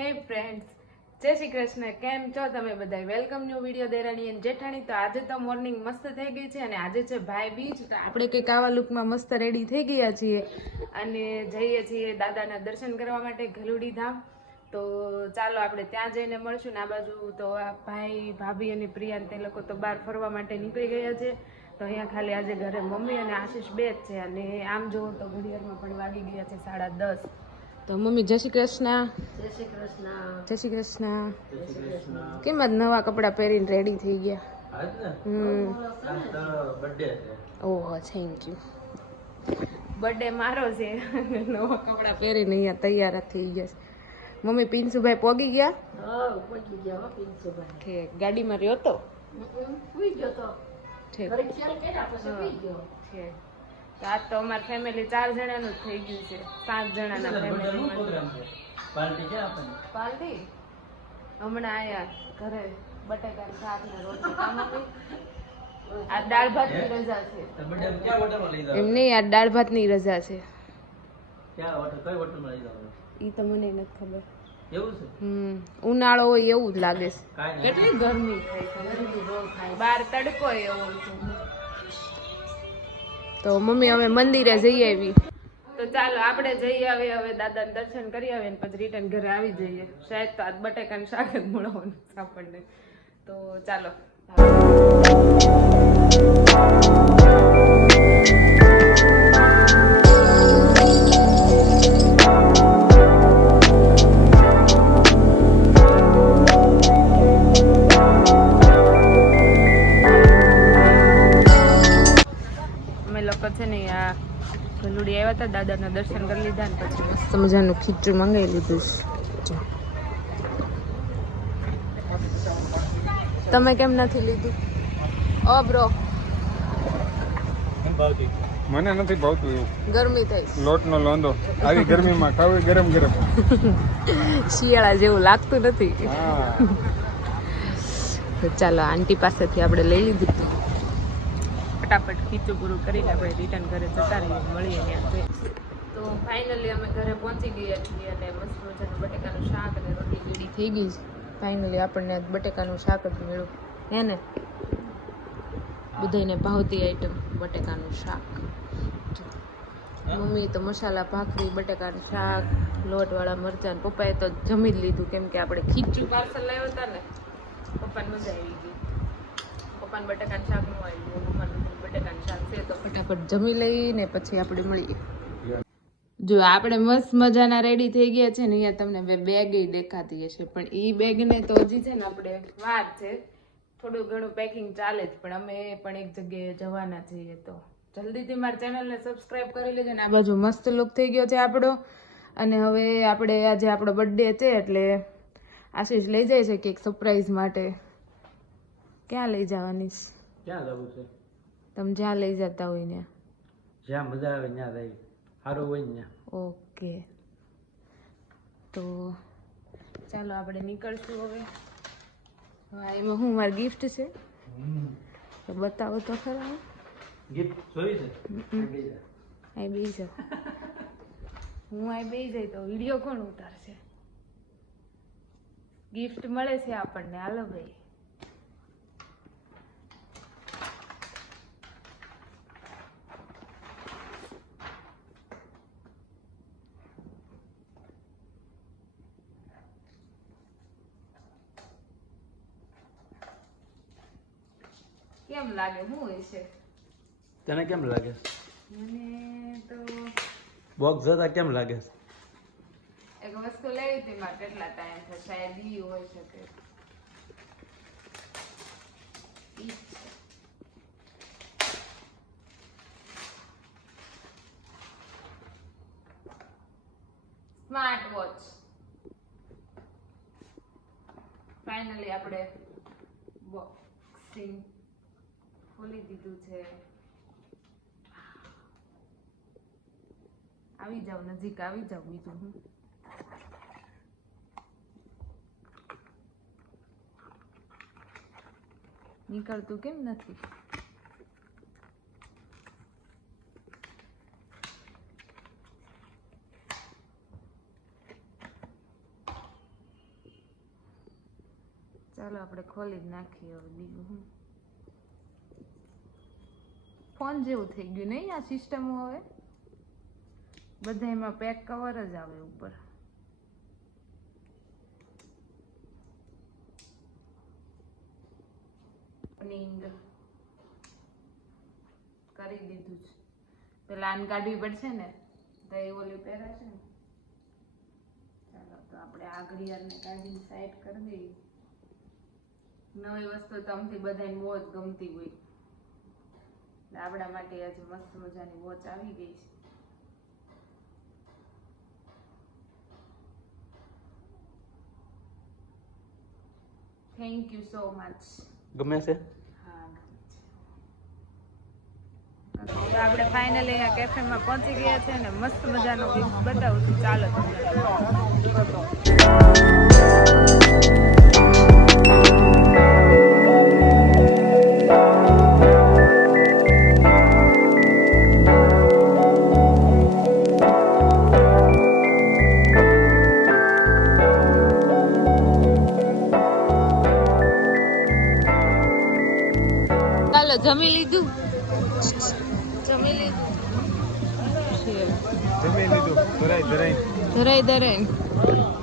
હે ફ્રેન્ડ્સ, જય શ્રી કૃષ્ણ. કેમ છો તમે બધા? વેલકમ ન્યુ વિડીયો દેરાણી એન્ડ જેઠાણી. તો આજે તો મોર્નિંગ મસ્ત થઈ ગઈ છે અને આજે છે ભાઈ બીજ. તો આપણે કંઈક આવા લુકમાં મસ્ત રેડી થઈ ગયા છીએ અને જઈએ છીએ દાદાના દર્શન કરવા માટે ગલુડી ધામ. તો ચાલો આપણે ત્યાં જઈને મળશું ને. આ બાજુ તો આ ભાઈ ભાભી અને પ્રિયા તે લોકો તો બહાર ફરવા માટે નીકળી ગયા છે. તો અહીંયા ખાલી આજે ઘરે મમ્મી અને આશીષ બે જ છે અને આમ જુઓ તો ઘડિયાળમાં પણ વાગી ગયા છે 10:30. તો મમ્મી જય શ્રી કૃષ્ણ. જય શ્રી કૃષ્ણ. જય શ્રી કૃષ્ણ. કેમ જ નવા કપડાં પહેરીને રેડી થઈ ગયા? ઓહો, થેન્ક યુ. બર્થડે મારો છે, નવા કપડાં પહેરીને અહીંયા તૈયાર થઈ ગયા છે. મમ્મી પિન્સુભાઈ પોગી ગયા? હા, પહોંચી ગયા હો પિન્સુભાઈ. ઠીક. ગાડીમાં રહ્યો તો? સુઈ ગયો તો. ઠીક. ઘડીક ચાલ કર્યા પછી સુઈ ગયો. ઠીક. તો આજ તો અમારી ફેમિલી 4 જણાનું જ થઈ ગયું છે. 5 જણાના ફેમિલી પાર્ટી હમણાં આયા ઘરે બટાકાનું શાક ને રોટલી. આ દાળ ભાત ની રજા છે. એમ નહીં, આ દાળ ભાત ની રજા છે. ઈ તો મને નથી ખબર. ઉનાળો હોય એવું જ લાગે છે. કેટલી ગરમી થાય છે, બહાર તડકો એવો છે. તો મમ્મી અમે મંદિરે જઈ આવી. તો ચાલો આપણે જઈ આવીએ હવે, દાદાને દર્શન કરી આવીએ ને પછી રિટર્ન ઘરે આવી જઈએ. શાયદ તો આજ બટાકાનું શાક જ મળવાનું આપણને. તો ચાલો. અમે લોકો છે ને આ ગલુડી આવ્યા હતા, દાદાના દર્શન કરી લીધા ને પછી મસ્ત મજાનું ખીચું મંગાવી લીધું છે. તમે કેમ નથી લીધું? ઓ બ્રો, મને નથી ભાવતું એવું. ગરમી થઈ, લોટનો લોંદો આવી ગરમીમાં ખાવું ગરમ ગરમ. શિયાળા જેવું લાગતું નથી. હા, તો ચાલો આંટી પાસેથી આપણે લઈ લીધું હતું. ફટાફટ ખીચું પૂરું કરીને આપણે રિટર્ન ઘરે જતા રહીએ, મળીએ ત્યાં. તો ફાઇનલી અમે ઘરે પહોંચી ગયા છીએ અને મસ્ત મજાનું બટેકાનું શાક અને રોટી રેડી થઈ ગઈ છે. ફાઇનલી આપણને આજ બટેકાનું શાક જ મળ્યું હે ને. બધાને ભાવતી આઈટમ બટેકાનું શાક. મમ્મી તો મસાલા ભાખરી, બટેકાનું શાક, લોટવાળા મરચાં. પપ્પાએ તો જમી જ લીધું કેમ કે આપણે ખીચું પાર્સલ લાવ્યા હતા ને. પપ્પાને મજા આવી ગઈ. પપ્પાને બટેકાનું શાક ન આવ્યું, પપ્પાને બટેકાનું શાક છે. તો ફટાફટ જમી લઈને પછી આપણે મળીએ. જો આપણે મસ્ત મજાના રેડી થઈ ગયા છે ને. અહીંયા તમને બેગ દેખાતી હશે, પણ એ બેગને તો હજી છે ને આપણે વાર છે. થોડું ઘણું પેકિંગ ચાલે જ, પણ અમે પણ એક જગ્યાએ જવાના છીએ. તો જલ્દીથી મારી ચેનલને સબસ્ક્રાઇબ કરી લેજો ને. આ બાજુ મસ્ત લુક થઈ ગયો છે આપણો. અને હવે આપણે આજે આપણો બર્થડે છે એટલે આશીષ લઈ જાય છે કંઈક સરપ્રાઈઝ માટે. ક્યાં લઈ જવાની? ક્યાં જવું છે? તમે જ્યાં લઈ જતા હોય ને, જ્યાં મજા આવે ત્યાં રહી, સારું હોય ને. ઓકે, તો ચાલો આપણે નીકળશું હવે. હા, એમાં હું મારી ગિફ્ટ છે તો બતાવો તો ખરા. ગિફ્ટ જોઈ છે? આ બે જાવ, હું આ બે જાય તો વિડીયો કોણ ઉતારશે? ગિફ્ટ મળે છે આપણને. હાલો ભાઈ. કેમ લાગે? શું હોય છે? તને કેમ લાગે? મને તો બોક્સ જોતા કેમ લાગે? એક વસ્તુ લેવી હતી મારે કેટલા ટાઈમ છે, શાયદ ઈ હોય શકે. Smart watch. ફાઇનલી આપણે બોક્સિંગ ખોલી દીધું છે. આવી જાવ, નજીક આવી જાવ. બીજું હું નીકળતું કેમ નથી? ચાલો આપણે ખોલી જ નાખીએ હવે બીજું હું ફોન જેવું થઈ ગયું નહીં આ સિસ્ટમ હવે બધા એમાં પેક કવર જ આવે ઉપર નીંદ કરી દીધું છે પેલા આન કાઢવી પડશે ને તો એ ઓલી પહેરાશે ને ચાલો તો આપણે આ ઘડિયાળને કાઢીને સાઈડ કરી દઈએ નવી વસ્તુ તો અમથી બધાને બહુ જ ગમતી હોય આપણા માટે આજે મસ્ત મજાની વોચ આવી ગઈ છે થેન્ક યુ સો મચ ગમે છે તો આપણે ફાઇનલી અહીંયા કેફેમાં પહોંચી ગયા છે ને મસ્ત મજાનો વ્યૂ બતાવું છું ચાલો ચાલો જમી લીધું ધરાઈ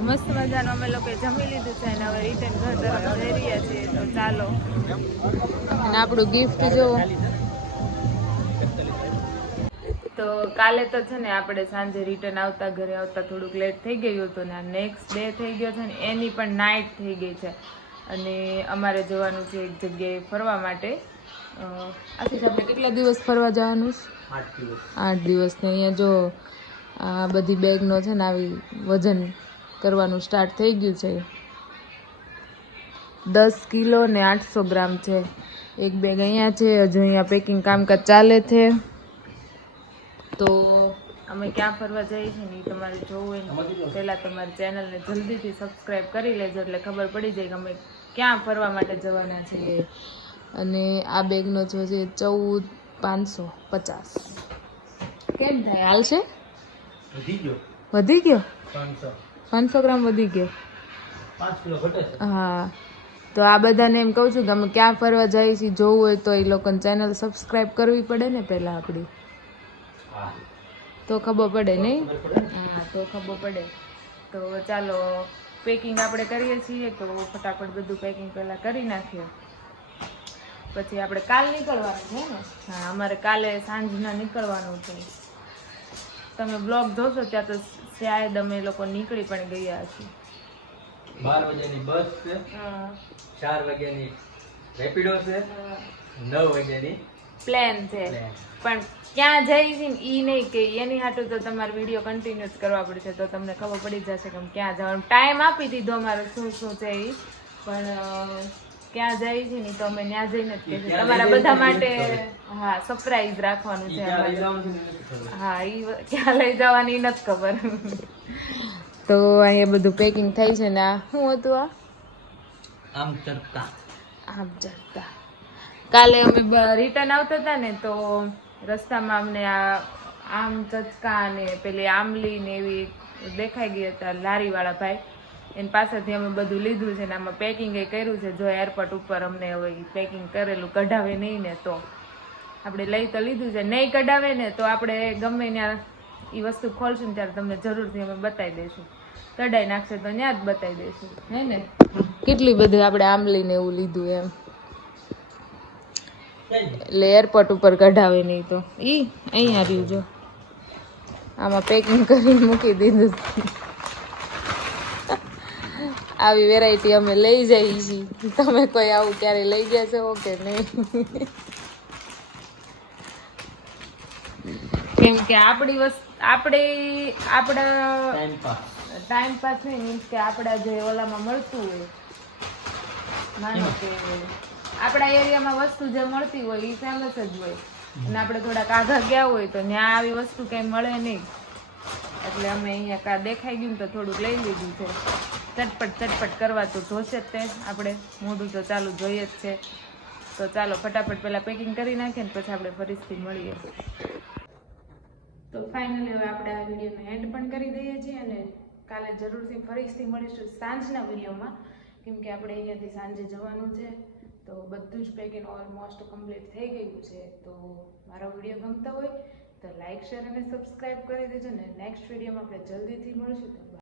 મસ્ત મજાનું અમે લોકો જમી લીધું છે અને હવે રિટર્ન ઘર તરફ જઈ રહ્યા છીએ તો ચાલો અને આપણું ગિફ્ટ જો તો કાલે તો છે ને આપણે સાંજે રિટર્ન આવતા ઘરે આવતા થોડુંક લેટ થઈ ગયું હતું ને નેક્સ્ટ ડે થઈ ગયો છે ને એની પણ નાઇટ થઈ ગઈ છે અને અમારે જવાનું છે એક જગ્યાએ ફરવા માટે આથી આપણે કેટલા દિવસ ફરવા જવાનું છે 8 દિવસ ને અહીંયા જો આ બધી બેગનો છે ને આવી વજન કરવાનું સ્ટાર્ટ થઈ ગયું છે 10 કિલો ને 800 ગ્રામ છે એક બેગ અહીંયા છે હજુ અહીંયા પેકિંગ કામકાજ ચાલે છે તો અમે ક્યાં ફરવા જઈએ છીએ ને એ તમારે જોવું હોય ને પહેલાં તમારી ચેનલને જલ્દીથી સબસ્ક્રાઈબ કરી લેજો એટલે ખબર પડી જાય કે અમે ક્યાં ફરવા માટે જવાના છીએ અને આ બેગનો જો છે 14,550 કેમ થાય હાલશે વધી ગયો 500 ગ્રામ વધી ગયો 5 કિલો ઘટે છે હા તો આ બધાને એમ કહું છું કે અમે ક્યાં ફરવા જઈએ છીએ જોવું હોય તો એ લોકોને ચેનલ સબસ્ક્રાઈબ કરવી પડે ને પહેલાં આપણી તો ખબર પડે નહીં હા તો ખબર પડે તો ચાલો પેકિંગ આપણે કરીએ છીએ તો ફટાફટ બધું પેકિંગ પહેલાં કરી નાખીએ પછી આપણે કાલ નીકળવાનું છે ને હા અમારે કાલે સાંજના નીકળવાનું છે તમે બ્લોગ જોશો ત્યાં તો શાયદ અમે લોકો નીકળી પણ ગયા છીએ 12 વાગ્યાની બસ છે 4 વાગ્યાની રેપિડો છે 9 વાગ્યાની પ્લેન છે પણ ક્યાં જઈ છે ને એ નહીં કે એની હાટું તો તમારે વિડીયો કન્ટિન્યુ જ કરવા પડશે તો તમને ખબર પડી જશે કે ક્યાં જવાનું ટાઈમ આપી દીધો અમારે શું શું છે એ પણ ક્યાં જાય છે ને તો અમે ત્યાં જઈને જ કહીશું તમારા બધા માટે હા સરપ્રાઈઝ રાખવાનું છે હા એ ક્યાં લઈ જવાની નથી ખબર તો અહીંયા બધું પેકિંગ થઈ છે ને આ શું હતું આમ ચડતા કાલે અમે રિટર્ન આવતા હતા ને તો રસ્તામાં અમને આ આમ ચચકા અને પેલી આંબલી ને એવી દેખાઈ ગઈ હતા લારીવાળા ભાઈ એની પાસેથી અમે બધું લીધું છે ને આમાં પેકિંગ એ કર્યું છે જો એરપોર્ટ ઉપર અમને હવે પેકિંગ કરેલું કઢાવે નહીં ને તો આપણે લઈ તો લીધું છે નહીં કઢાવે ને તો આપણે ગમે ત્યાં એ વસ્તુ ખોલશું ને ત્યારે તમને જરૂરથી અમે બતાવી દઈશું કઢાઈ નાખશે તો ત્યાં જ બતાવી દઈશું હે ને કેટલી બધી આપણે આંબલી ને એવું લીધું એમ એટલે એરપોર્ટ ઉપર કઢાવે નહીં તો ઈ અહીંયા રહ્યું જો આમાં પેકિંગ કરીને મૂકી દીધું આવી વેરાયટી અમે લઈ જઈએ છીએ તમે કોઈ આવું ક્યારે લઈ ગયા છો કે નહીં કેમ કે આપણી વસ્તુ આપણા ટાઈમ પાસ નહીં મીન્સ કે આપણા જે ઓલામાં મળતું હોય માનો કે આપણા એરિયામાં વસ્તુ જે મળતી હોય એ ફેમસ જ હોય અને આપણે થોડાક આઘા ગયા હોય તો ત્યાં આવી વસ્તુ કંઈ મળે નહીં એટલે અમે અહીંયા દેખાઈ ગયું તો થોડુંક લઈ લીધું છે ચટપટ કરવા તો જોશે જ તે આપણે મોઢું તો ચાલુ જોઈએ જ છે તો ચાલો ફટાફટ પહેલાં પેકિંગ કરી નાખીએ ને પછી આપણે ફરીથી મળીએ તો ફાઇનલી હવે આપણે આ વિડીયોનો એન્ડ પણ કરી દઈએ છીએ અને કાલે જરૂરથી ફરીથી મળીશું સાંજના વિડીયોમાં કેમ કે આપણે અહીંયાથી સાંજે જવાનું છે. તો બધું જ પેકિંગ ઓલમોસ્ટ કમ્પ્લીટ થઈ ગયું છે. તો મારો વિડીયો ગમતો હોય તો લાઇક શેર અને સબસ્ક્રાઈબ કરી દેજો ને નેક્સ્ટ વિડીયોમાં આપણે જલ્દીથી મળશું. તો